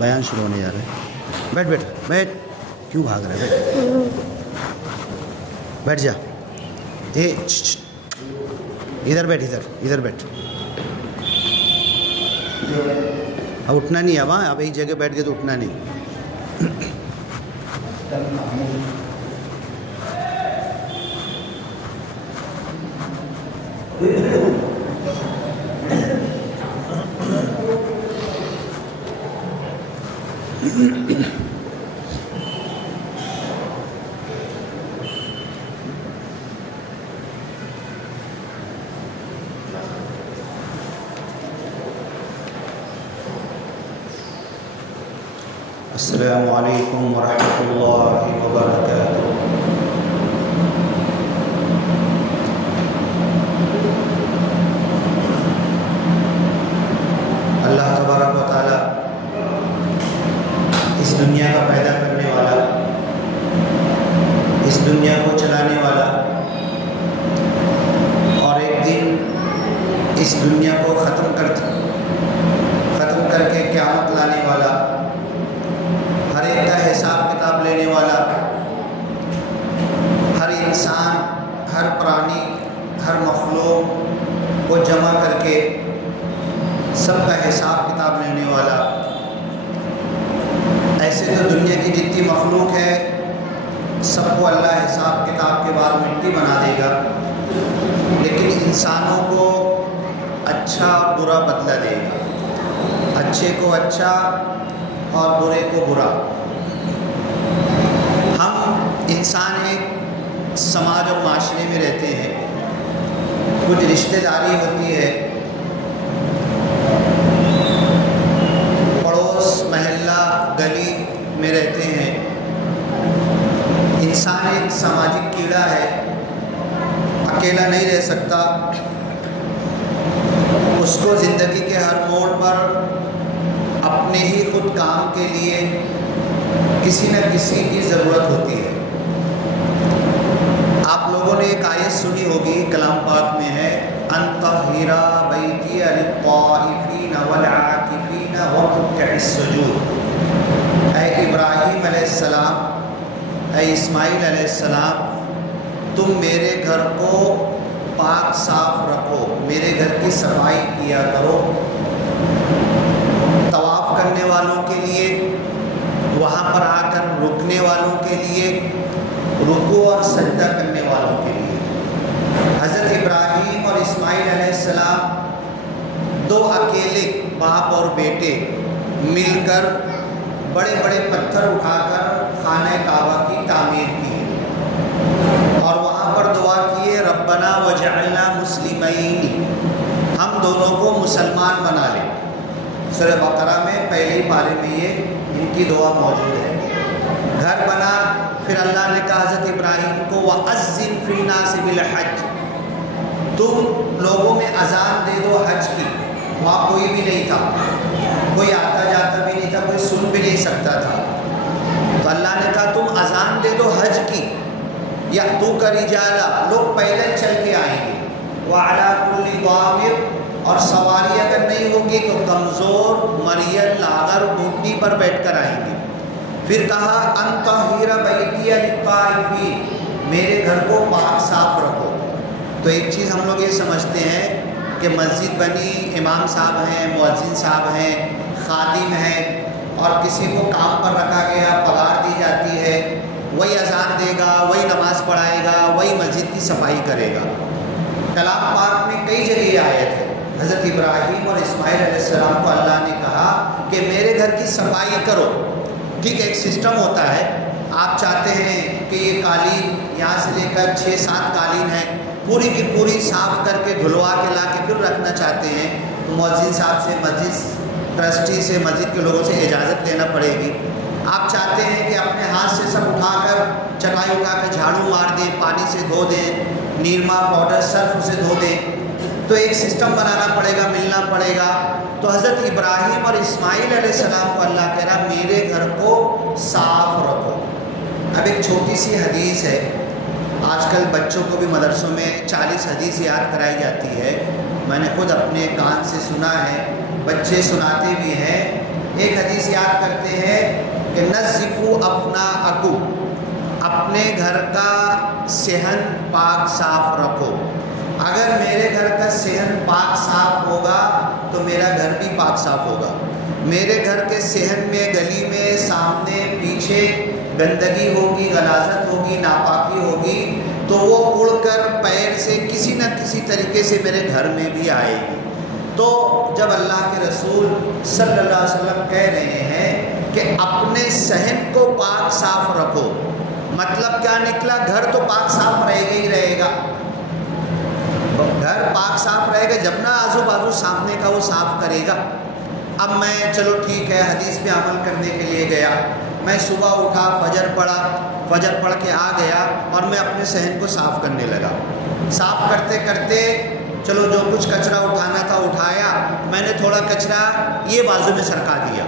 بیان شروع ہونے جا رہا ہے. بیٹھ بیٹھ بیٹھ, کیوں بھاگ رہا ہے؟ بیٹھ بیٹھ جا. ادھر بیٹھ, ادھر بیٹھ. اب اٹھنا نہیں. اب ایک جگہ بیٹھ کے تو اٹھنا نہیں. السلام علیکم ورحمۃ اللہ وبرکاتہ. اللہ تبارک و تعالیٰ اس دنیا کا پیدا کرنے والا, اس دنیا کو چلانے والا, اور ایک دن اس دنیا کو ختم کر کے قیامت لانے والا, ہر ایک کا حساب کتاب لینے والا, ہر انسان, ہر پرانی, ہر مخلوق کو جمع کر کے سب کا حساب کتاب لینے والا. ایسے تو دنیا کی جتنی مخلوق ہے سب کو اللہ حساب کتاب کے بعد مٹی بنا دے گا, لیکن انسانوں کو اچھا اور برا بدلہ دے گا. اچھے کو اچھا اور برے کو برا. ہم انسان ایک سماج اور معاشرے میں رہتے ہیں. کچھ رشتہ داری ہوتی ہے, پڑوس, محلہ, گلی میں رہتے ہیں. انسان ایک سماجک کیڑا ہے, اکیلا نہیں رہ سکتا. اس کو زندگی کے ہر موڑ پر اپنے ہی خود کام کے لیے کسی نہ کسی کی ضرورت ہوتی ہے. آپ لوگوں نے ایک آیت سنی ہوگی, کلام پاک میں ہے, ان طہر بیتی للطائفین والعاکفین والرکع السجود. اے ابراہیم علیہ السلام, اے اسماعیل علیہ السلام, تم میرے گھر کو پاک صاف رکھو, میرے گھر کی صفائی کیا کرو. طواف کرنے والوں کے لیے, وہاں پر آ کر رکنے والوں کے لیے, رکوع اور سجدہ کرنے والوں کے لیے. حضرت ابراہیم اور اسماعیل علیہ السلام دو اکیلے باپ اور بیٹے مل کر بڑے بڑے پتھر اٹھا کر خانہ کعبہ کی تعمیر کی, اور وہاں پر دعا کیے, ربنا وجعلنا مسلمین, ہم دونوں کو مسلمان بنا لے. سورہ بقرہ میں پہلے پارے میں یہ ان کی دعا موجود ہے. گھر بنا, پھر اللہ نے کہا حضرت ابراہیم کو, وَأَذِّن فِي النَّاسِ بِالْحَجِّ, تم لوگوں میں اذان دے دو حج کی. وہاں کوئی بھی نہیں تھا, کوئی آتا جاتا بھی نہیں تھا, کوئی سن بھی نہیں سکتا تھا. تو اللہ نے کہا تم اذان دے دو حج کی. یأتوک رجالا, لوگ پیدل چل کے آئیں گے. وعلی کل ضامر, اور سواری اگر نہیں ہوگی تو کمزور, مریض, لاغر اونٹنی پر بیٹھ کر آئیں گے. پھر کہا ان طہر بیتی للطائفین، میرے گھر کو پاک صاف رکھو۔ تو ایک چیز ہم لوگ یہ سمجھتے ہیں کہ مسجد بنی، امام صاحب ہیں، مؤذن صاحب ہیں، خادم ہیں، اور کسی کو کام پر رکھا گیا، پگار دی جاتی ہے، وہی اذان دے گا، وہی نماز پڑھائے گا، وہی مسجد کی صفائی کرے گا۔ کلام پاک میں کئی جگہ یہ آیت ہے، حضرت ابراہیم اور اسماعیل علیہ السلام کو اللہ نے کہا کہ میرے گھر کی صفائی کرو۔ ٹھیک ہے، ایک سسٹم ہوتا ہے، آپ چاہتے ہیں کہ یہ قالین یہاں سے لے کر 6-7 قالین ہیں، پوری کی پوری صاف کر کے دھلوا کے لا کے پھر رکھنا چاہتے ہیں، تو مؤذن صاحب سے، مسجد ٹرسٹی سے، مسجد کے لوگوں سے اجازت لینا پڑے گی۔ آپ چاہتے ہیں کہ اپنے ہاتھ سے سب اٹھا کر، چٹائی اٹھا کر جھاڑو مار دیں، پانی سے دھو دیں، نیرما پاؤڈر سرف سے دھو دیں، تو ایک سسٹم بنانا پڑے گا، ملنا پڑے گا۔ تو حضرت ابراہیم اور اسماعیل علیہ السلام کو اللہ کہہ رہا میرے گھر کو صاف رکھو۔ اب ایک چھوٹی سی حدیث ہے، آج کل بچوں کو بھی مدرسوں میں 40 حدیث یاد کرائی جاتی ہے، میں نے خود اپنے کان سے سنا ہے، بچے سناتے بھی ہیں۔ ایک حدیث یاد کرتے ہیں کہ نظفوا ابناءکم، اپنے گھر کا صحن پاک صاف رکھو۔ اگر میرے گھر کا صحن پاک صاف ہوگا تو میرا گھر بھی پاک صاف ہوگا۔ میرے گھر کے صحن میں، گلی میں، سامنے پیچھے گندگی ہوگی، غلاظت ہوگی، ناپاکی ہوگی، تو وہ اڑ کر پیر سے کسی نہ کسی طریقے سے میرے گھر میں بھی آئے گی۔ تو جب اللہ کے رسول صلی اللہ علیہ وسلم کہہ رہے ہیں کہ اپنے صحن کو پاک صاف رکھو، مطلب کیا نکلا؟ گھر تو پاک صاف رہے گا ہی رہے گا، گھر پاک صاف رہے گا جب نہ آزو بازو سامنے کا وہ صاف کرے گا۔ اب میں چلو ٹھیک ہے، حدیث پہ عمل کرنے کے لیے گیا، میں صبح اٹھا، فجر پڑھا، فجر پڑھ کے آ گیا اور میں اپنے صحن کو صاف کرنے لگا۔ صاف کرتے کرتے چلو جو کچھ کچرا اٹھانا تھا اٹھایا، میں نے تھوڑا کچرا یہ بازو میں سرکا دیا،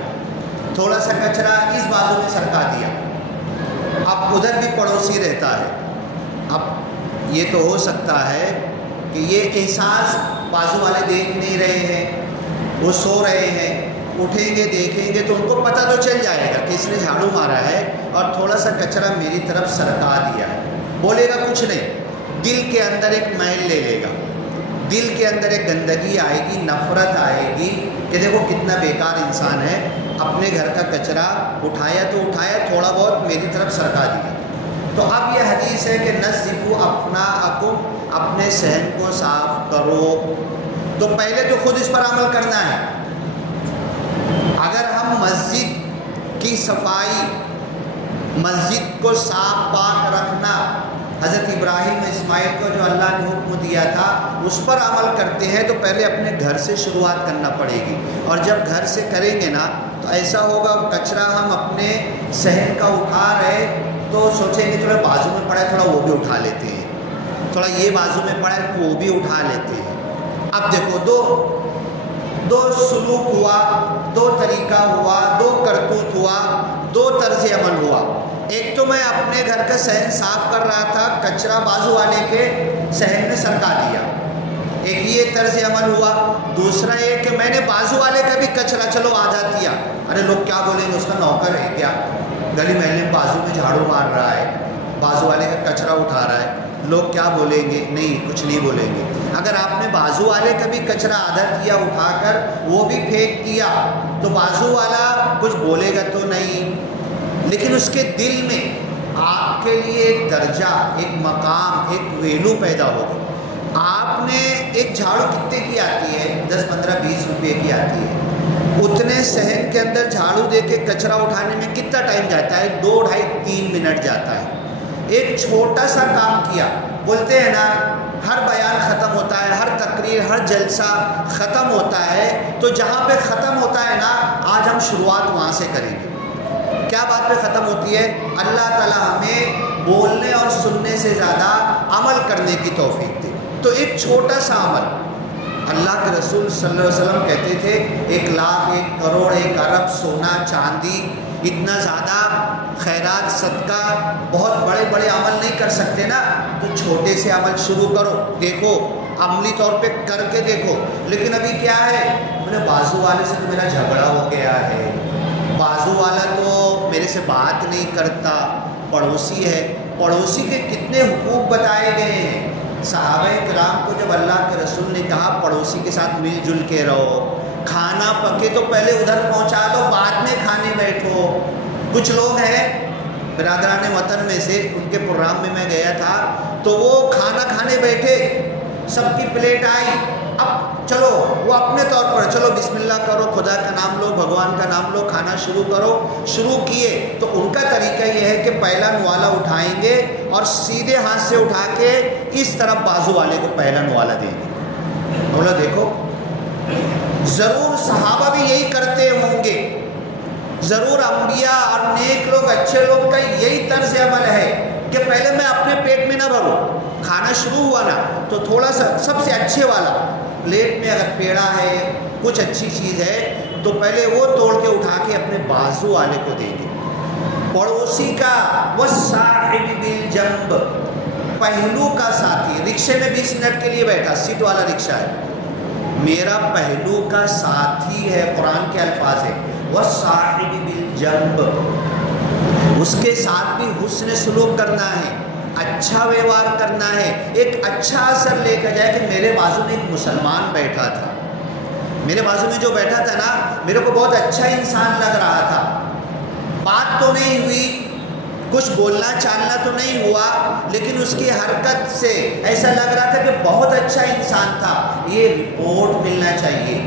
تھوڑا سا کچرا اس بازو میں سرکا دیا۔ اب ادھر بھی پڑوسی رہتا ہے، اب یہ تو ہو سکتا ہے کہ یہ احساس بازو والے دیکھ نہیں رہے ہیں، وہ سو رہے ہیں، اٹھیں گے دیکھیں گے تو ان کو پتہ تو چل جائے گا کہ اس نے جھاڑو مارا ہے اور تھوڑا سا کچرا میری طرف سرکا دیا ہے۔ بولے گا کچھ نہیں، دل کے اندر ایک میل لے لے گا، دل کے اندر ایک گندگی آئے گی، نفرت آئے گی کہ دیکھو کتنا بیکار انسان ہے، اپنے گھر کا کچرا اٹھایا تو اٹھایا، تھوڑا بہت میری طرف سرکا دیا۔ تو اب یہ حدیث ہے کہ نظفوا ابناءکم، اپنے صحن کو صاف کرو۔ تو پہلے تو خود اس پر عمل کرنا ہے۔ اگر ہم مسجد کی صفائی، مسجد کو صاف پاک رکھنا، حضرت ابراہیم اسماعیل کو جو اللہ نے حکم دیا تھا اس پر عمل کرتے ہیں، تو پہلے اپنے گھر سے شروعات کرنا پڑے گی۔ اور جب گھر سے کریں گے نا تو ایسا ہوگا، کچرا ہم اپنے صحن کا اٹھا رہے تو سوچیں گے تھوڑا بازو میں پڑا ہے، تھوڑا وہ بھی اٹھا لیتے ہیں، تھوڑا یہ بازو میں پڑا ہے تو وہ بھی اٹھا لیتے ہیں۔ اب دیکھو دو سلوک ہوا، دو طریقہ ہوا، دو کرتوت ہوا، دو طرز عمل ہوا۔ ایک تو میں اپنے گھر کا صحن صاف کر رہا تھا، کچرا بازو والے کے صحن میں سرکا دیا، ایک یہ طرز عمل ہوا۔ دوسرا یہ کہ میں نے بازو والے کا بھی کچرا چلو آدھا کیا، ارے لوگ کیا بولیں گے، اس کا نوکر ہے کیا، گلی محلے میں بازو میں جھاڑو مار رہا ہے، بازو والے کا کچرا اٹھا رہا ہے، لوگ کیا بولیں گے؟ نہیں، کچھ نہیں بولیں گے۔ اگر آپ نے بازو والے کا بھی کچرا آدھا کیا اٹھا کر، وہ بھی پھینک دیا، تو بازو والا کچھ بولے گا تو نہیں، لیکن اس کے دل میں آپ کے لیے ایک درجہ، ایک مقام، ایک ویلو پیدا ہوگا۔ آپ نے ایک جھاڑو کتنے کی آتی ہے؟ 10 15 20 روپے کی آتی ہے، اتنے صحن کے اندر جھاڑو دے کے کچرا اٹھانے میں کتنا ٹائم جاتا ہے؟ 2 ڈھائی 3 منٹ جاتا ہے۔ ایک چھوٹا سا کام کیا، بولتے ہیں نا ہر بیان ختم ہوتا ہے، ہر تقریر، ہر جلسہ ختم ہوتا ہے، تو جہاں پہ ختم ہوتا ہے نا، آج ہم شروعات وہاں سے کریں گے۔ کیا بات پہ ختم ہوتی ہے؟ اللہ تعالیٰ ہمیں بولنے اور سننے سے زیادہ عمل کرنے کی توفیق دے۔ تو ایک چھوٹا سا عمل، اللہ کے رسول صلی اللہ علیہ وسلم کہتے تھے 1 لاکھ 1 کروڑ 1 ارب سونا چاندی، اتنا زیادہ خیرات صدقہ، بہت بڑے بڑے عمل نہیں کر سکتے نا، تو چھوٹے سے عمل شروع کرو، دیکھو عملی طور پہ کر کے دیکھو۔ لیکن ابھی کیا ہے، بولے بازو والے سے تو میرا جھگڑا ہو گیا ہے، بازو والا تو میرے میرے سے بات نہیں کرتا، پڑوسی ہے۔ پڑوسی کے کتنے حقوق بتائے گئے ہیں۔ صحابہ کرام کو جب اللہ کے رسول نے کہا پڑوسی کے ساتھ مل جل کے رہو، کھانا پکے تو پہلے ادھر پہنچا دو، بعد میں کھانے بیٹھو۔ کچھ لوگ ہیں برادران وطن میں سے، ان کے پروگرام میں گیا تھا، تو وہ کھانا کھانے بیٹھے، سب کی پلیٹ آئی، اب چلو وہ اپنے طور پر چلو بسم اللہ کرو، خدا کا نام لو، بھگوان کا نام لو، کھانا شروع کرو۔ شروع کیے تو ان کا طریقہ یہ ہے کہ پہلا نوالا اٹھائیں گے اور سیدھے ہاتھ سے اٹھا کے اس طرف بازو والے کو پہلا نوالا دیں گے۔ بولا دیکھو، ضرور صحابہ بھی یہی کرتے ہوں گے، ضرور انبیاء اور نیک لوگ، اچھے لوگ کا یہی طرز عمل ہے کہ پہلے میں اپنے پیٹ میں نہ بھروں، کھانا شروع ہوا نا تو تھوڑا سا سب سے اچھے والا پلیٹ میں اگر پیڑا ہے، کچھ اچھی چیز ہے تو پہلے وہ توڑ کے اٹھا کے اپنے بازو والے کو دیں گے۔ پڑوسی کا والصاحب بالجنب، پہلو کا ساتھی، رکشے میں 20 منٹ کے لیے بیٹھا، سیٹ والا رکشہ ہے، میرا پہلو کا ساتھی ہے، قرآن کے الفاظ ہے والصاحب بالجنب، اس کے ساتھ بھی حسن سلوک کرنا ہے، اچھا ویوہار کرنا ہے، ایک اچھا اثر لے کر جائے کہ میرے بازو میں ایک مسلمان بیٹھا تھا، میرے بازو میں جو بیٹھا تھا نا میرے کو بہت اچھا انسان لگ رہا تھا، بات تو نہیں ہوئی، کچھ بولنا چالنا تو نہیں ہوا، لیکن اس کی حرکت سے ایسا لگ رہا تھا کہ بہت اچھا انسان تھا۔ یہ رپورٹ ملنا چاہیے،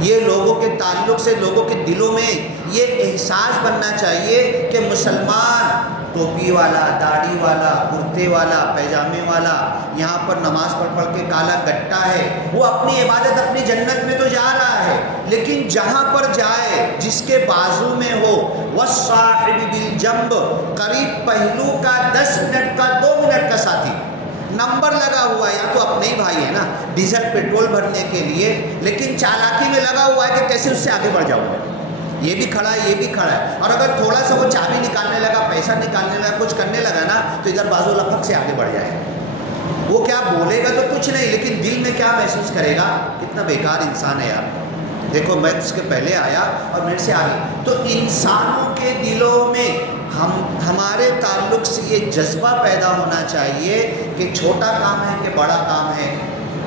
یہ لوگوں کے تعلق سے لوگوں کے دلوں میں یہ احساس بننا چاہیے کہ مسلمان ٹوپی والا، داڑھی والا، کرتے والا، پیجامے والا، یہاں پر نماز پڑھ کے کالا گٹا ہے، وہ اپنی عبادت اپنی جنت میں تو جا رہا ہے، لیکن جہاں پر جائے جس کے بازو میں ہو والصاحب بالجنب، قریب پہلو کا 10 منٹ کا 2 منٹ کا ساتھی، نمبر لگا ہوا ہے، یا تو اپنے ہی بھائی ہے نا ڈیزل پیٹرول بھرنے کے لیے، لیکن چالاکی میں لگا ہوا ہے کہ کیسے اس سے آگے بڑھ جاؤں گا، یہ بھی کھڑا ہے یہ بھی کھڑا ہے، اور اگر تھوڑا سا وہ چابی نکالنے لگا، پیسہ نکالنے لگا، کچھ کرنے لگا نا تو ادھر بازو لپک سے آگے بڑھ جائے، وہ کیا بولے گا تو کچھ نہیں، لیکن دل میں کیا محسوس کرے گا، کتنا بیکار انسان ہے یار، دیکھو میں اس کے پہلے آیا اور میرے سے آگے۔ تو انسانوں کے دلوں میں ہمارے تعلق سے یہ جذبہ پیدا ہونا چاہیے کہ چھوٹا کام ہے کہ بڑا کام ہے،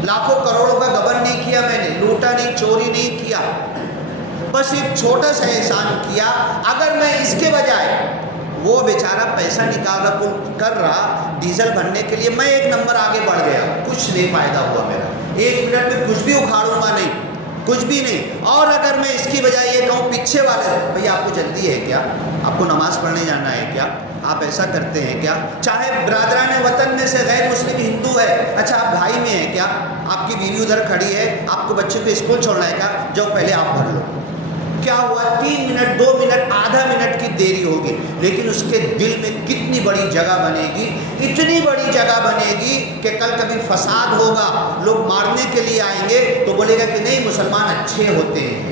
لاکھوں کروڑوں کا گبن نہیں کیا میں نے، لوٹا نہیں، چوری نہیں کیا، بس ایک چھوٹا سا احسان کیا، اگر میں اس کے بجائے وہ بیچارہ پیسہ نکال کر رہا ڈیزل بھرنے کے لیے، میں ایک نمبر آگے بڑھ گیا، کچھ نہیں فائدہ ہوا میرا، 1 منٹ میں کچھ بھی اکھاڑوں گا نہیں، کچھ بھی نہیں۔ اور اگر میں اس کی بجائے یہ کہوں پیچھے والے، بھئی آپ کو جلدی ہے کیا، آپ کو نماز پڑھنے جانا ہے کیا، آپ ایسا کرتے ہیں کیا، چاہے برادران وطن میں سے غیر مسلم ہندو ہے، اچھا آپ بھائی میں ہیں کیا، آپ کی بیوی ادھر کھڑی ہے، آپ کو بچے کو اسکول چھوڑنا ہے کیا، جو پہلے آپ بھر لو، کیا ہوا 3 منٹ 2 منٹ آدھا منٹ کی دیری ہوگی، لیکن اس کے دل میں کتنی بڑی جگہ بنے گی، اتنی بڑی جگہ بنے گی کہ کل کبھی فساد ہوگا، لوگ مارنے کے لیے آئیں گے تو بولے گا کہ نہیں مسلمان اچھے ہوتے ہیں،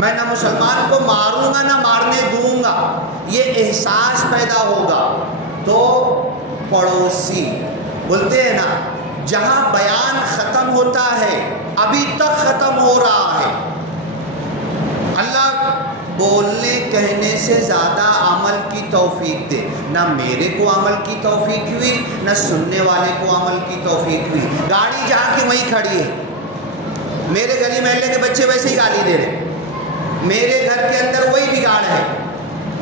میں نہ مسلمان کو ماروں گا نہ مارنے دوں گا، یہ احساس پیدا ہوگا۔ تو پڑوسی بولتے ہیں نا، جہاں بیان ختم ہوتا ہے ابھی تک ختم ہو رہا ہے، اللہ بولنے کہنے سے زیادہ عمل کی توفیق دے، نہ میرے کو عمل کی توفیق ہوئی نہ سننے والے کو عمل کی توفیق ہوئی، گاڑی جہاں کی وہیں کھڑی ہے، میرے گلی محلے کے بچے ویسے ہی گالی دے رہے، میرے گھر کے اندر وہی بگاڑ ہے،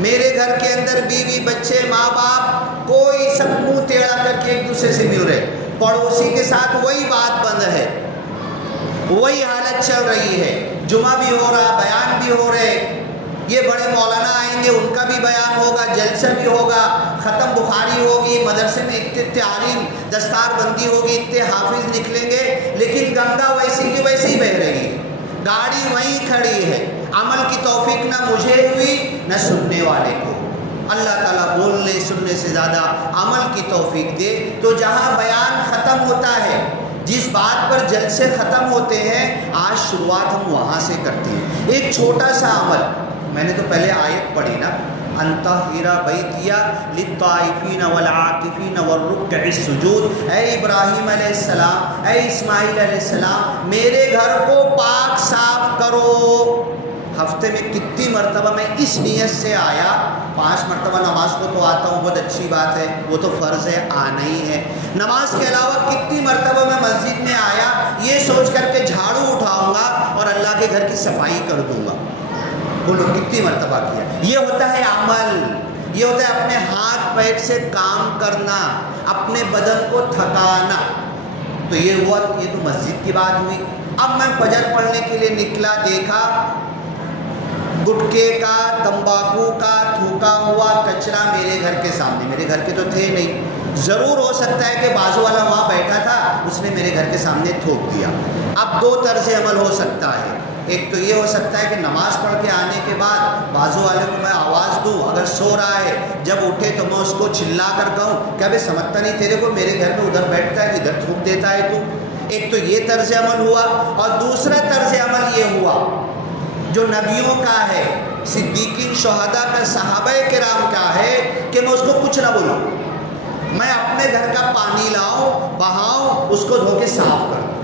میرے گھر کے اندر بیوی بچے ماں باپ کوئی سب منہ ٹیڑھا کر کے ایک دوسرے سے مل رہے، پڑوسی کے ساتھ وہی بات بند ہے، وہی حالت چل رہی ہے، جمعہ بھی ہو رہا، بیان بھی ہو رہے، یہ بڑے مولانا آئیں گے ان کا بھی بیان ہوگا، جلسہ بھی ہوگا، ختم بخاری ہوگی، مدرسے میں اتنے عالم دستار بندی ہوگی، اتنے حافظ نکلیں گے، لیکن گنگا ویسی کی ویسی ہی بہہ رہی ہے، گاڑی وہیں کھڑی ہے، عمل کی توفیق نہ مجھے ہوئی نہ سننے والے کو۔ اللہ تعالیٰ بولنے سننے سے زیادہ عمل کی توفیق دے۔ تو جہاں بیان ختم ہوتا ہے، جس بات پر جلسے ختم ہوتے ہیں، آج شروعات ہم وہاں سے کرتے ہیں، ایک چھوٹا سا عمل، میں نے تو پہلے آیت پڑھی نا، انطہر بیتیا للطائفین والعاکفین والرکع السجود، اے ابراہیم علیہ السلام، اے اسماعیل علیہ السلام، میرے گھر کو پاک صاف کرو، ہفتے میں کتنی مرتبہ میں اس نیت سے آیا، 5 مرتبہ نماز کو تو آتا ہوں، بہت اچھی بات ہے، وہ تو فرض ہے، آنا ہی ہے۔ نماز کے علاوہ کتنی مرتبہ میں مسجد میں آیا یہ سوچ کر کے جھاڑو اٹھاؤں گا اور اللہ کے گھر کی صفائی کر دوں گا۔ بولو کتنی مرتبہ کیا؟ یہ ہوتا ہے عمل، یہ ہوتا ہے اپنے ہاتھ پیر سے کام کرنا، اپنے بدن کو تھکانا۔ تو یہ ہوا، یہ تو مسجد کی بات ہوئی۔ اب میں فجر پڑھنے کے لیے نکلا، دیکھا گٹکے کا، تمباکو کا تھوکا ہوا کچرا میرے گھر کے سامنے۔ میرے گھر کے تو تھے نہیں، ضرور ہو سکتا ہے کہ بازو والا وہاں بیٹھا تھا، اس نے میرے گھر کے سامنے تھوک دیا۔ اب 2 طرز عمل ہو سکتا ہے، ایک تو یہ ہو سکتا ہے کہ نماز پڑھ کے آنے کے بعد بازو والے کو میں آواز دوں، اگر سو رہا ہے جب اٹھے تو میں اس کو چلا کر کہوں کیا بھائی سمجھتا نہیں تیرے کو، میرے گھر میں ادھر بیٹھتا ہے ادھر تھوک دیتا ہے تو۔ ایک تو یہ طرز عمل ہوا، اور دوسرا طرز عمل یہ ہوا جو نبیوں کا ہے، صدیقین شہداء کا، صحابہ کرام کا ہے، کہ میں اس کو کچھ نہ بولوں، میں اپنے گھر کا پانی لاؤں، بہاؤں، اس کو دھو کے صاف کروں۔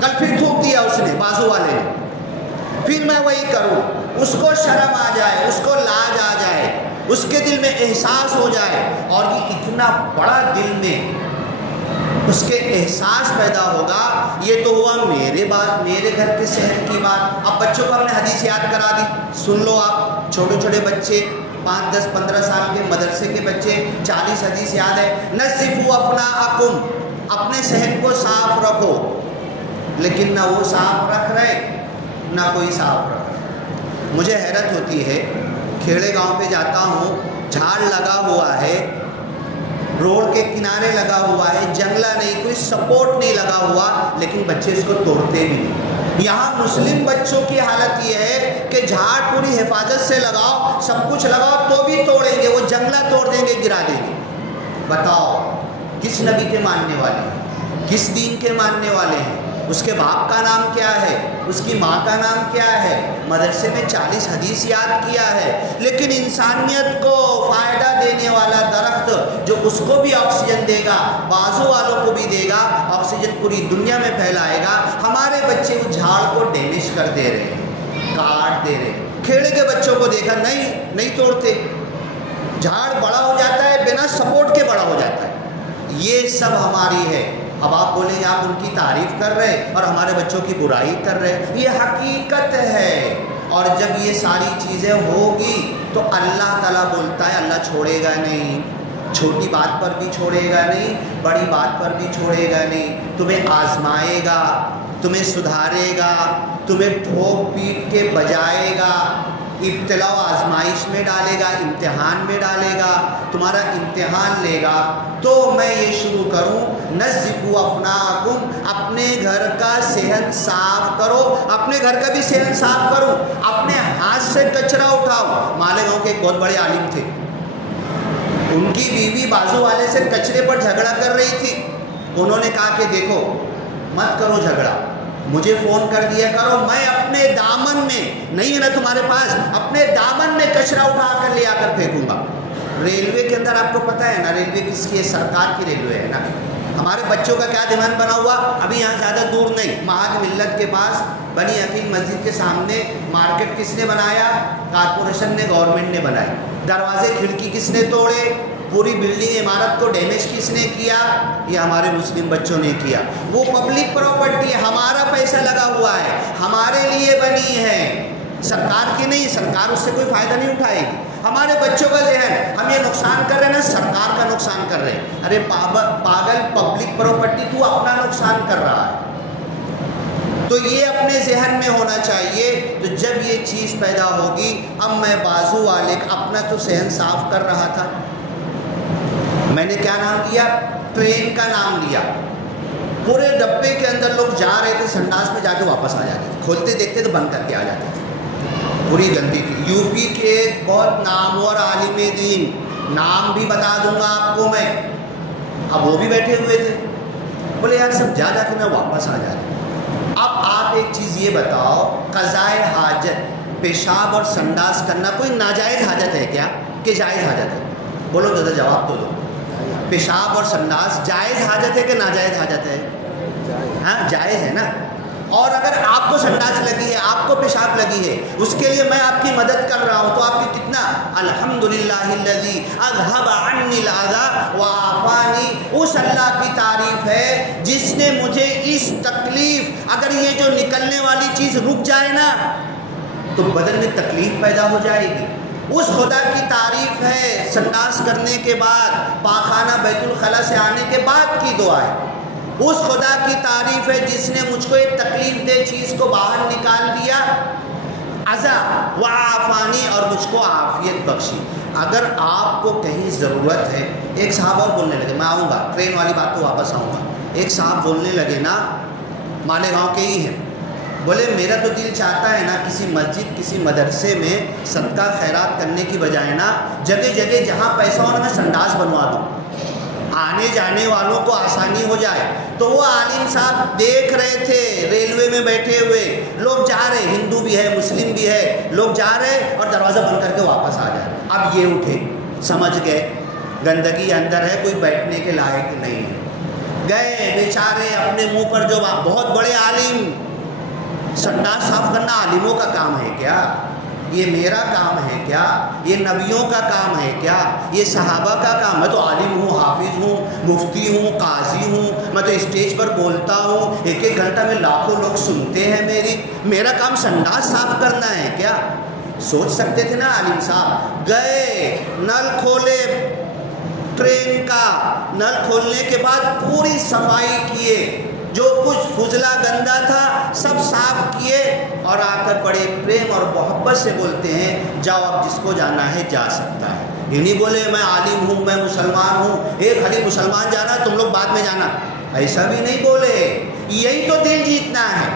کل پھر تھوک دیا اس نے، بازو والے نے، پھر میں وہی کروں، اس کو شرم آ جائے، اس کو لاج آ جائے، اس کے دل میں احساس ہو جائے، اور یہ اتنا بڑا دل میں اس کے احساس پیدا ہوگا۔ یہ تو ہوا میرے بات، میرے گھر کے صحت کی بات۔ اب بچوں کو ہم نے حدیث یاد کرا دی، سن لو آپ، چھوٹے چھوٹے بچے 5 10 15 سال کے مدرسے کے بچے، 40 حدیث یاد ہے۔ نظفوا ابناءکم، اپنے صحت کو صاف رکھو، لیکن نہ وہ صاف رکھ رہے نہ کوئی صاف رکھ رہے۔ مجھے حیرت ہوتی ہے، کھیڑے گاؤں پہ جاتا ہوں، جھاڑ لگا ہوا ہے، روڈ کے کنارے لگا ہوا ہے، جنگلہ نہیں، کوئی سپورٹ نہیں لگا ہوا، لیکن بچے اس کو توڑتے بھی نہیں۔ یہاں مسلم بچوں کی حالت یہ ہے کہ جھاڑ پوری حفاظت سے لگاؤ، سب کچھ لگاؤ تو بھی توڑیں گے، وہ جنگلہ توڑ دیں گے، گرا دیں گے۔ بتاؤ کس نبی کے ماننے والے ہیں، کس دین کے ماننے والے ہیں؟ اس کے باپ کا نام کیا ہے، اس کی ماں کا نام کیا ہے، مدرسے میں 40 حدیث یاد کیا ہے، لیکن انسانیت کو فائدہ دینے والا درخت جو اس کو بھی آکسیجن دے گا، بازو والوں کو بھی دے گا، آکسیجن پوری دنیا میں پھیلائے گا، ہمارے بچے اس جھاڑ کو ڈیمیج کر دے رہے ہیں، کاٹ دے رہے ہیں۔ کھیڑے کے بچوں کو دیکھا، نہیں توڑتے، جھاڑ بڑا ہو جاتا ہے، بنا سپورٹ کے بڑا ہو جاتا ہے۔ یہ سب ہماری ہے۔ اب آپ بولیں گے آپ ان کی تعریف کر رہے اور ہمارے بچوں کی برائی کر رہے، یہ حقیقت ہے۔ اور جب یہ ساری چیزیں ہوگی تو اللہ تعالیٰ بولتا ہے اللہ چھوڑے گا نہیں، چھوٹی بات پر بھی چھوڑے گا نہیں، بڑی بات پر بھی چھوڑے گا نہیں، تمہیں آزمائے گا، تمہیں سدھارے گا، تمہیں ٹھوک پیٹ کے بجائے گا، ابتلا و آزمائش میں ڈالے گا، امتحان میں ڈالے گا، تمہارا امتحان لے گا۔ تو میں یہ شروع کروں، نظفوا ابناءکم، اپنے گھر کا صحن صاف کرو، اپنے گھر کا بھی صحن صاف کرو، اپنے ہاتھ سے کچرا اٹھاؤ۔ مالیگاؤں کے ایک بہت بڑے عالم تھے، ان کی بیوی بازو والے سے کچرے پر جھگڑا کر رہی تھی، انہوں نے کہا کہ دیکھو مت کرو جھگڑا، مجھے فون کر دیا کرو، میں اپنے دامن میں، نہیں ہے نا تمہارے پاس، اپنے دامن میں کچرا اٹھا کر لے آ کر پھینکوں گا۔ ریلوے کے اندر آپ کو پتہ ہے نا، ریلوے کس کی ہے؟ سرکار کی ریلوے ہے نا۔ ہمارے بچوں کا کیا دھیان بنا ہوا، ابھی یہاں زیادہ دور نہیں، مہاج ملت کے پاس بنی حقیق مسجد کے سامنے مارکیٹ کس نے بنایا؟ کارپوریشن نے، گورنمنٹ نے بنائی۔ دروازے کھڑکی کس نے توڑے؟ پوری بلڈنگ عمارت کو ڈیمیج کس نے کیا؟ یہ ہمارے مسلم بچوں نے کیا۔ وہ پبلک پراپرٹی ہے، ہمارا پیسہ لگا ہوا ہے، ہمارے لیے بنی ہے، سرکار کی نہیں، سرکار اس سے کوئی فائدہ نہیں اٹھائے گی۔ ہمارے بچوں کا ذہن، ہم یہ نقصان کر رہے ہیں نا، سرکار کا نقصان کر رہے ہیں۔ ارے پاگل، پبلک پراپرٹی تو اپنا نقصان کر رہا ہے۔ تو یہ اپنے ذہن میں ہونا چاہیے۔ تو جب یہ چیز پیدا ہوگی، اب میں بازو والے اپنا تو صحن صاف کر رہا تھا، میں نے کیا نام لیا؟ ٹرین کا نام لیا۔ پورے ڈبے کے اندر لوگ جا رہے تھے، سنڈاس میں جا کے واپس آ جاتے تھے، کھولتے دیکھتے تو بند کر کے آ جاتے تھے، پوری گندی تھی۔ یو پی کے ایک بہت نامور عالم دین، نام بھی بتا دوں گا آپ کو میں، اب وہ بھی بیٹھے ہوئے تھے، بولے یار سب جا کے میں واپس آ جاتے۔ اب آپ ایک چیز یہ بتاؤ، قضائے حاجت، پیشاب اور سنڈاس کرنا کوئی ناجائز حاجت ہے کیا کہ جائز حاجت ہے؟ بولو دادا، جواب تو دو۔ پیشاب اور سنڈاس جائز حاجت ہے کہ ناجائز حاجت ہے؟ ہاں جائز ہے نا۔ اور اگر آپ کو سنڈاس لگی ہے، آپ کو پیشاب لگی ہے، اس کے لیے میں آپ کی مدد کر رہا ہوں، تو آپ کی کتنا الحمدللہ الذی اذھب عنی الاذی وعافانی، اس اللہ کی تعریف ہے جس نے مجھے اس تکلیف، اگر یہ جو نکلنے والی چیز رک جائے نا تو بدن میں تکلیف پیدا ہو جائے گی، اس خدا کی تعریف ہے۔ سنڈاس کرنے کے بعد، پاخانہ بیت الخلا سے آنے کے بعد کی دعا ہے، اس خدا کی تعریف ہے جس نے مجھ کو ایک تکلیف دہ چیز کو باہر نکال دیا، عزا وعافانی، اور مجھ کو عافیت بخشی۔ اگر آپ کو کہیں ضرورت ہے، ایک صاحب اور بولنے لگے، میں آؤں گا ٹرین والی بات تو واپس آؤں گا، ایک صاحب بولنے لگے نا، مالیگاؤں کے ہی ہیں، بولے میرا تو دل چاہتا ہے نا کسی مسجد کسی مدرسے میں صدقہ خیرات کرنے کی بجائے نا جگہ جگہ جہاں پیسہ ہونا میں سنڈاس بنوا دوں، آنے جانے والوں کو آسانی ہو جائے۔ تو وہ عالم صاحب دیکھ رہے تھے ریلوے میں بیٹھے ہوئے، لوگ جا رہے، ہندو بھی ہے مسلم بھی ہے، لوگ جا رہے اور دروازہ بند کر کے واپس آ جا رہے۔ اب یہ اٹھے، سمجھ گئے گندگی اندر ہے، کوئی بیٹھنے کے لائق نہیں ہے، گئے بیچارے اپنے منہ پر، جو بہت بڑے عالم، سنڈاس صاف کرنا عالموں کا کام ہے کیا؟ یہ میرا کام ہے کیا؟ یہ نبیوں کا کام ہے کیا؟ یہ صحابہ کا کام؟ میں تو عالم ہوں، حافظ ہوں، مفتی ہوں، قاضی ہوں، میں تو اسٹیج پر بولتا ہوں، ایک ایک گھنٹہ میں لاکھوں لوگ سنتے ہیں، میرا کام سنڈاس صاف کرنا ہے کیا؟ سوچ سکتے تھے نا عالم صاحب۔ گئے، نل کھولے ٹرین کا، نل کھولنے کے بعد پوری صفائی کیے، جو کچھ فضلہ گندا تھا سب صاف کیے، اور آ کر بڑے پریم اور محبت سے بولتے ہیں جاؤ اب جس کو جانا ہے جا سکتا ہے۔ یہ نہیں بولے میں عالم ہوں، میں مسلمان ہوں، ایک خالی مسلمان جانا تم لوگ بعد میں جانا، ایسا بھی نہیں بولے۔ یہی تو دل جیتنا ہے،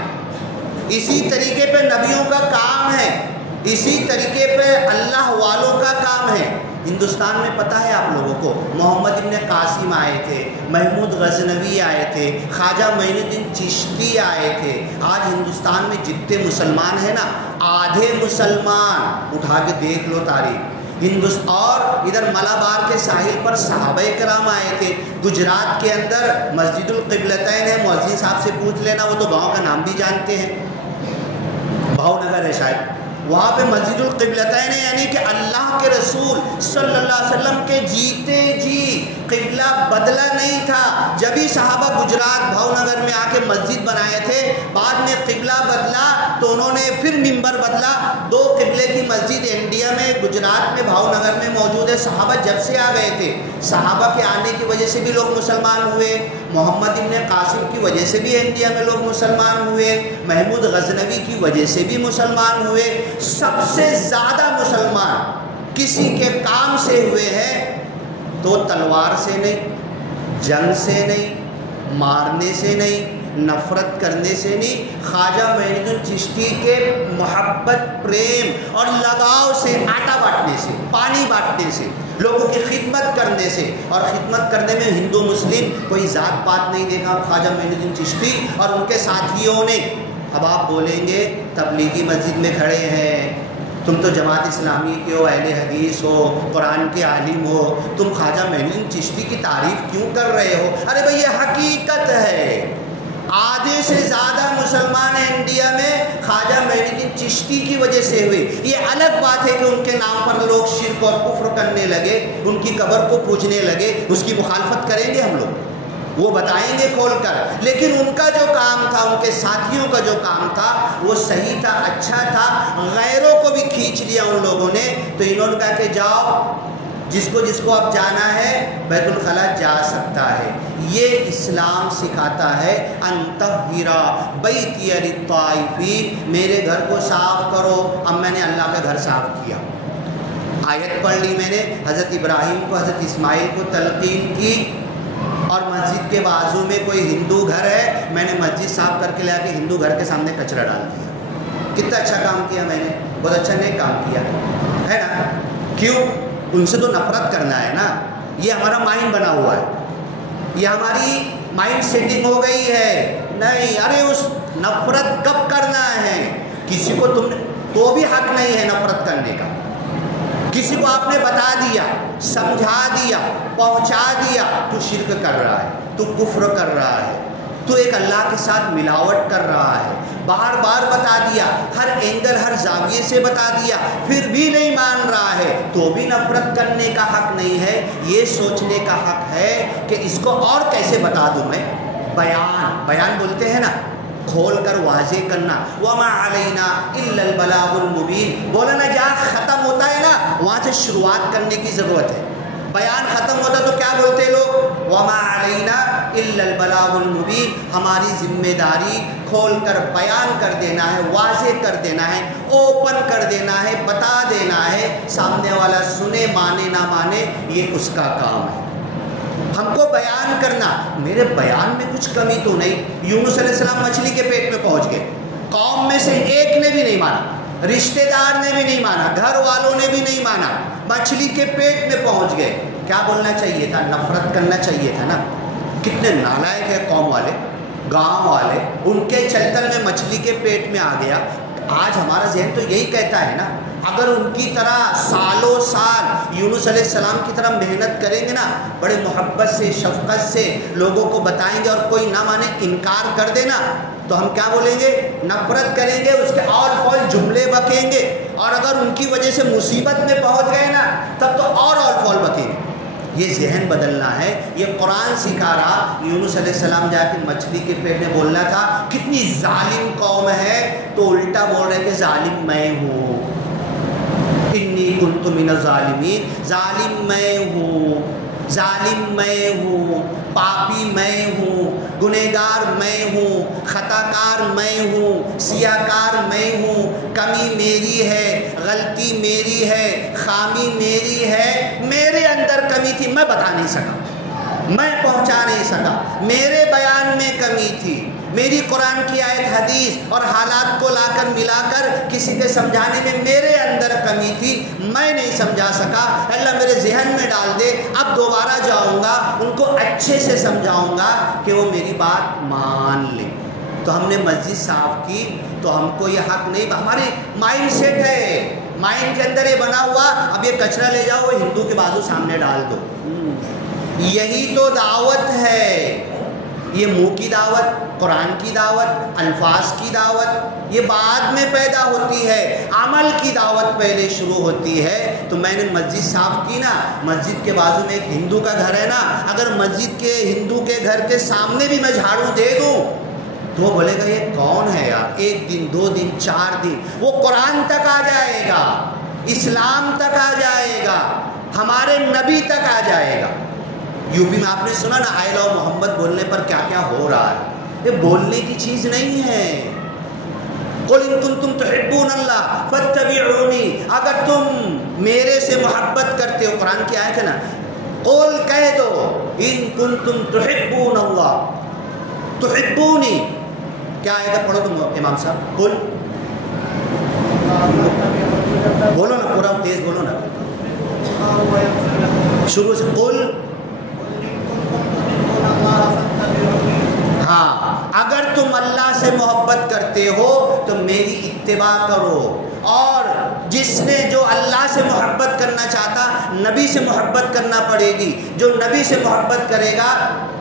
اسی طریقے پہ نبیوں کا کام ہے، اسی طریقے پہ اللہ والوں کا کام ہے۔ ہندوستان میں پتہ ہے آپ لوگوں کو، محمد ابن قاسم آئے تھے، محمود غزنوی آئے تھے، خواجہ معین الدین چشتی آئے تھے۔ آج ہندوستان میں جتنے مسلمان ہیں نا، آدھے مسلمان، اٹھا کے دیکھ لو تاریخ، اور ادھر ملابار کے ساحل پر صحابہ کرام آئے تھے۔ گجرات کے اندر مسجد القبلتین ہے، مؤذن صاحب سے پوچھ لینا، وہ تو گاؤں کا نام بھی جانتے ہیں، بھاؤ نگر ہے شاید، وہاں پہ مسجد القبلتین ہے، یعنی کہ اللہ کے رسول صلی اللہ علیہ وسلم کے جیتے جی قبلہ بدلا نہیں تھا۔ جبھی صحابہ گجرات بھاؤ نگر میں آ کے مسجد بنائے تھے، بعد میں قبلہ بدلا تو انہوں نے پھر منبر بدلا، دو قبلے کی مسجد انڈیا میں، گجرات میں، بھاؤ نگر میں موجود ہے۔ صحابہ جب سے آ گئے تھے، صحابہ کے آنے کی وجہ سے بھی لوگ مسلمان ہوئے، محمد ابن قاسم کی وجہ سے بھی انڈیا میں لوگ مسلمان ہوئے، محمود غزنوی کی وجہ سے بھی مسلمان ہوئے۔ سب سے زیادہ مسلمان کسی کے کام سے ہوئے ہیں تو تلوار سے نہیں، جنگ سے نہیں، مارنے سے نہیں، نفرت کرنے سے نہیں، خواجہ معین الدین چشتی کے محبت، پریم اور لگاؤ سے، آٹا بانٹنے سے، پانی بانٹنے سے، لوگوں کی خدمت کرنے سے، اور خدمت کرنے میں ہندو مسلم کوئی ذات پات نہیں دیکھا۔ خواجہ معین الدین چشتی اور ان کے ساتھیوں نے، اب آپ بولیں گے تبلیغی مسجد میں کھڑے ہیں، تم تو جماعت اسلامی کے ہو، اہل حدیث ہو، قرآن کے عالم ہو، تم خواجہ معین الدین چشتی کی تعریف کیوں کر رہے ہو؟ ارے بھائی یہ حقیقت ہے، آدھے سے زیادہ مسلمان انڈیا میں خواجہ معین الدین چشتی کی وجہ سے ہوئے۔ یہ الگ بات ہے کہ ان کے نام پر لوگ شرک اور کفر کرنے لگے، ان کی قبر کو پوجنے لگے، اس کی مخالفت کریں گے ہم لوگ، وہ بتائیں گے کھول کر، لیکن ان کا جو کام تھا، ان کے ساتھیوں کا جو کام تھا وہ صحیح تھا، اچھا تھا، غیروں کو بھی کھینچ لیا ان لوگوں نے۔ تو انہوں نے کہا کہ جاؤ جس کو اب جانا ہے بیت الخلا جا سکتا ہے۔ یہ اسلام سکھاتا ہے انطہرا بیتی للطائفین، میرے گھر کو صاف کرو۔ اب میں نے اللہ کا گھر صاف کیا، آیت پڑھ لی میں نے، حضرت ابراہیم کو، حضرت اسماعیل کو تلقین کی، اور مسجد کے بازو میں کوئی ہندو گھر ہے، میں نے مسجد صاف کر کے لے کے ہندو گھر کے سامنے کچرا ڈال دیا۔ کتنا اچھا کام کیا میں نے، بہت اچھا نیک کام کیا ہے نا؟ کیوں؟ ان سے تو نفرت کرنا ہے نا، یہ ہمارا مائنڈ بنا ہوا ہے، یہ ہماری مائنڈ سیٹنگ ہو گئی ہے۔ نہیں، ارے اس نفرت کب کرنا ہے؟ کسی کو تم نے تو بھی حق نہیں ہے نفرت کرنے کا، کسی کو آپ نے بتا دیا، سمجھا دیا، پہنچا دیا، تو شرک کر رہا ہے، تو کفر کر رہا ہے، تو ایک اللہ کے ساتھ ملاوٹ کر رہا ہے. بار بار بتا دیا، ہر اینگل ہر زاویے سے بتا دیا، پھر بھی نہیں مان رہا ہے، تو بھی نفرت کرنے کا حق نہیں ہے. یہ سوچنے کا حق ہے کہ اس کو اور کیسے بتا دوں میں. بیان بولتے ہیں نا، کھول کر واضح کرنا. وما علینا الا البلاغ المبین. بولا نا جہاں ختم ہوتا ہے نا وہاں سے شروعات کرنے کی ضرورت ہے. بیان ختم ہوتا تو کیا بولتے لوگ؟ وما علینا الا البلاغ المبین. ہماری ذمہ داری کھول کر بیان کر دینا ہے، واضح کر دینا ہے، اوپن کر دینا ہے، بتا دینا ہے. سامنے والا سنے مانے نہ مانے یہ اس کا کام ہے. ہم کو بیان کرنا، میرے بیان میں کچھ کمی تو نہیں. یونس علیہ السلام مچھلی کے پیٹ میں پہنچ گئے، قوم میں سے ایک نے بھی نہیں مانا، رشتہ دار نے بھی نہیں مانا، گھر والوں نے بھی نہیں مانا، مچھلی کے پیٹ میں پہنچ گئے. کیا بولنا چاہیے تھا؟ نفرت کرنا چاہیے تھا نا. کتنے نالائق ہے قوم والے، گاؤں والے، ان کے چلتن میں مچھلی کے پیٹ میں آ گیا. آج ہمارا ذہن تو یہی کہتا ہے نا، اگر ان کی طرح سالوں سال یونس علیہ السلام کی طرح محنت کریں گے نا، بڑے محبت سے شفقت سے لوگوں کو بتائیں گے اور کوئی نہ مانے انکار کر دینا، تو ہم کیا بولیں گے؟ نفرت کریں گے، اس کے آل فال جملے بکیں گے. اور اگر ان کی وجہ سے مصیبت میں پہنچ گئے نا تب تو اور آل فال بکیں گے. یہ ذہن بدلنا ہے. یہ قرآن سکھا رہا. یونس علیہ السلام جا کے مچھلی کے پیٹ میں بولنا تھا کتنی ظالم قوم ہے، تو الٹا بول رہے کہ ظالم میں ہوں، انی کنت من الظالمین. ظالم میں ہوں، ظالم میں ہوں، پاپی میں ہوں، گنہگار میں ہوں، خطا کار میں ہوں، سیاہ کار میں ہوں. کمی میری ہے، غلطی میری ہے، خامی میری ہے. میرے اندر کمی تھی، میں بتا نہیں سکا، میں پہنچا نہیں سکا. میرے بیان میں کمی تھی. میری قرآن کی آیت حدیث اور حالات کو لا کر ملا کر کسی کے سمجھانے میں میرے اندر کمی تھی، میں نہیں سمجھا سکا. اللہ میرے ذہن میں ڈال دے، اب دوبارہ جاؤں گا ان کو اچھے سے سمجھاؤں گا کہ وہ میری بات مان لیں. تو ہم نے مسجد صاف کی تو ہم کو یہ حق نہیں. ہماری مائنڈ سیٹ ہے، مائنڈ کے اندر یہ بنا ہوا اب یہ کچرا لے جاؤ وہ ہندو کے بازو سامنے ڈال دو. یہی تو دعوت ہے. یہ منہ کی دعوت، قرآن کی دعوت، الفاظ کی دعوت یہ بعد میں پیدا ہوتی ہے، عمل کی دعوت پہلے شروع ہوتی ہے. تو میں نے مسجد صاف کی نا، مسجد کے بازو میں ایک ہندو کا گھر ہے نا، اگر مسجد کے ہندو کے گھر کے سامنے بھی میں جھاڑو دے دوں تو وہ بولے گا یہ کون ہے یار. 1 دن 2 دن 4 دن وہ قرآن تک آ جائے گا، اسلام تک آ جائے گا، ہمارے نبی تک آ جائے گا. یو پی میں آپ نے سنا نا آئی لو محمد بولنے پر کیا کیا ہو رہا ہے. یہ بولنے کی چیز نہیں ہے. قل ان کنتم تحبون اللہ فاتبعونی. اگر تم میرے سے محبت کرتے ہو، قرآن کی آیت ہے نا، قل کہہ دو ان کنتم تحبون اللہ تحبونی. کیا آئے گا؟ پڑھو تم امام صاحب. قل بولو نا، پورا تیز بولو نا، شروع سے. قل، ہاں اگر تم اللہ سے محبت کرتے ہو تو میری اتباع کرو. اور جس نے جو اللہ سے محبت کرنا چاہتا نبی سے محبت کرنا پڑے گی. جو نبی سے محبت کرے گا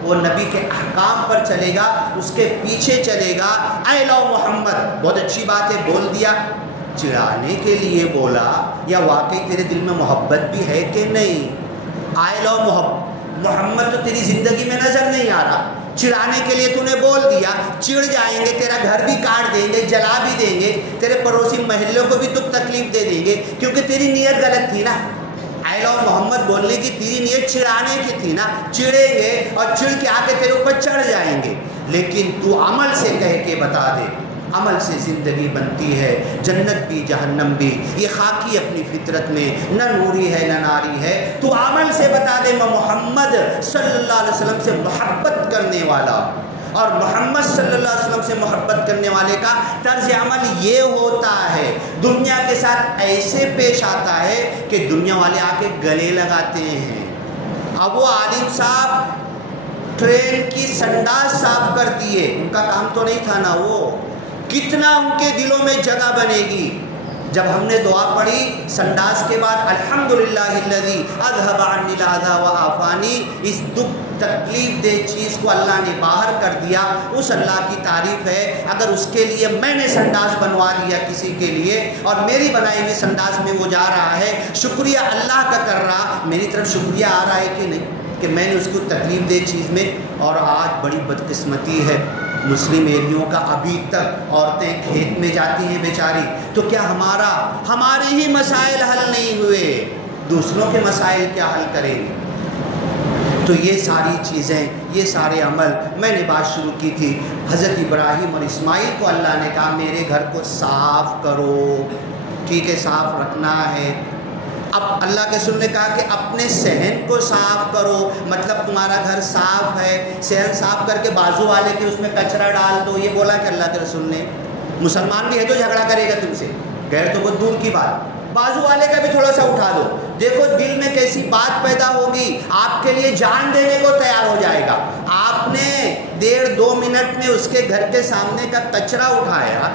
وہ نبی کے احکام پر چلے گا، اس کے پیچھے چلے گا. اے لو محمد بہت اچھی بات ہے، بول دیا چڑھانے کے لیے بولا یا واقعی تیرے دل میں محبت بھی ہے کہ نہیں؟ آئے لو محمد تو تیری زندگی میں نظر نہیں آ رہا، چڑھانے کے لیے تو نے بول دیا. چڑھ جائیں گے، تیرا گھر بھی کاٹ دیں گے، جلا بھی دیں گے، تیرے پڑوسی محلوں کو بھی تو تکلیف دے دیں گے کیونکہ تیری نیت غلط تھی نا. آئے لو محمد بولنے کی تیری نیت چڑھانے کی تھی نا. چڑھیں گے اور چڑھ کے آ کے تیرے اوپر چڑھ جائیں گے، لیکن تو عمل سے کہہ کے بتا دے. عمل سے زندگی بنتی ہے، جنت بھی جہنم بھی. یہ خاکی اپنی فطرت میں نہ نوری ہے نہ ناری ہے. تو عمل سے بتا دے میں محمد صلی اللہ علیہ وسلم سے محبت کرنے والا. اور محمد صلی اللہ علیہ وسلم سے محبت کرنے والے کا طرز عمل یہ ہوتا ہے، دنیا کے ساتھ ایسے پیش آتا ہے کہ دنیا والے آ کے گلے لگاتے ہیں. اب وہ عالم صاحب ٹرین کی سنڈاس صاف کر دیے، ان کا کام تو نہیں تھا نا. وہ کتنا ان کے دلوں میں جگہ بنے گی. جب ہم نے دعا پڑھی سنڈاس کے بعد الحمدللہ الذی اذھب عنی الاذی وعافانی، اس دکھ تکلیف دہ چیز کو اللہ نے باہر کر دیا، اس اللہ کی تعریف ہے۔ اگر اس کے لیے میں نے سنڈاس بنوا دیا کسی کے لیے اور میری بنائی ہوئی سنڈاس میں وہ جا رہا ہے، شکریہ اللہ کا کر رہا، میری طرف شکریہ آ رہا ہے کہ نہیں کہ میں نے اس کو تکلیف دہ چیز میں۔ اور آج بڑی بدقسمتی ہے مسلم ایریوں کا، ابھی تک عورتیں کھیت میں جاتی ہیں بیچاری، تو کیا ہمارے ہی مسائل حل نہیں ہوئے، دوسروں کے مسائل کیا حل کریں گے؟ تو یہ ساری چیزیں، یہ سارے عمل، میں نے بات شروع کی تھی حضرت ابراہیم اور اسماعیل کو اللہ نے کہا میرے گھر کو صاف کرو، ٹھیک ہے صاف رکھنا ہے۔ اب اللہ کے رسول نے کہا کہ اپنے صحن کو صاف کرو، مطلب تمہارا گھر صاف ہے، صحن صاف کر کے بازو والے کے اس میں کچرا ڈال دو، یہ بولا کہ اللہ کے رسول نے؟ مسلمان بھی ہے تو جھگڑا کرے گا تم سے، غیر تو بہت دور کی بات، بازو والے کا بھی تھوڑا سا اٹھا دو، دیکھو دل میں کیسی بات پیدا ہوگی، آپ کے لیے جان دینے کو تیار ہو جائے گا۔ آپ نے 1.5-2 منٹ میں اس کے گھر کے سامنے کا کچرا اٹھایا،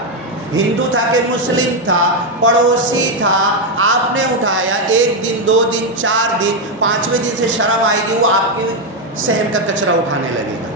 ہندو تھا کہ مسلم تھا، پڑوسی تھا، آپ نے اٹھایا، 1 دن 2 دن 4 دن 5ویں دن سے شرم آئے گی، وہ آپ کے صحن کا کچرا اٹھانے لگے گا۔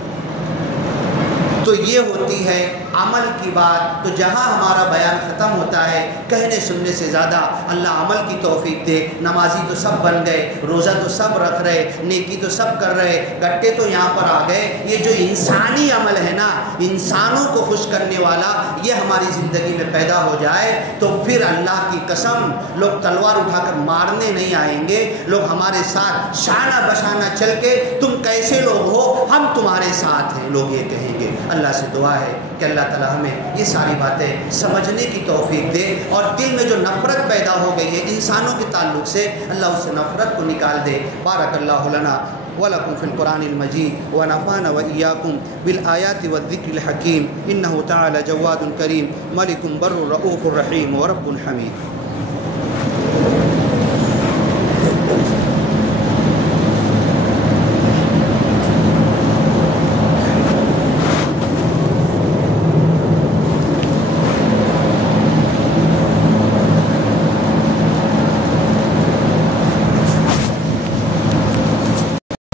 تو یہ ہوتی ہے عمل کی بات۔ تو جہاں ہمارا بیان ختم ہوتا ہے، کہنے سننے سے زیادہ اللہ عمل کی توفیق دے۔ نمازی تو سب بن گئے، روزہ تو سب رکھ رہے، نیکی تو سب کر رہے، گٹے تو یہاں پر آ گئے۔ یہ جو انسانی عمل ہے نا، انسانوں کو خوش کرنے والا، یہ ہماری زندگی میں پیدا ہو جائے تو پھر اللہ کی قسم لوگ تلوار اٹھا کر مارنے نہیں آئیں گے، لوگ ہمارے ساتھ شانہ بشانہ چل کے تم کیسے لوگ ہو، ہم تمہارے ساتھ ہیں، لوگ یہ کہیں گے۔ اللہ سے دعا ہے کہ اللہ تعالی ہمیں یہ ساری باتیں سمجھنے کی توفیق دے، اور دل میں جو نفرت پیدا ہو گئی ہے انسانوں کے تعلق سے، اللہ اس سے نفرت کو نکال دے۔ بارک اللہ لنا وَلَكُمْ فِي الْقُرْآنِ الْمَجِيدِ وَنَفَعَنَا وَإِيَّاكُمْ بِالْآيَاتِ وَالذِّكْرِ الْحَكِيمِ إِنَّهُ تَعَالَى جَوَّادٌ كَرِيمٌ مَلِكٌ بَرٌّ رَءُوفٌ رَحِيمٌ وَرَبٌّ حَمِيدٌ۔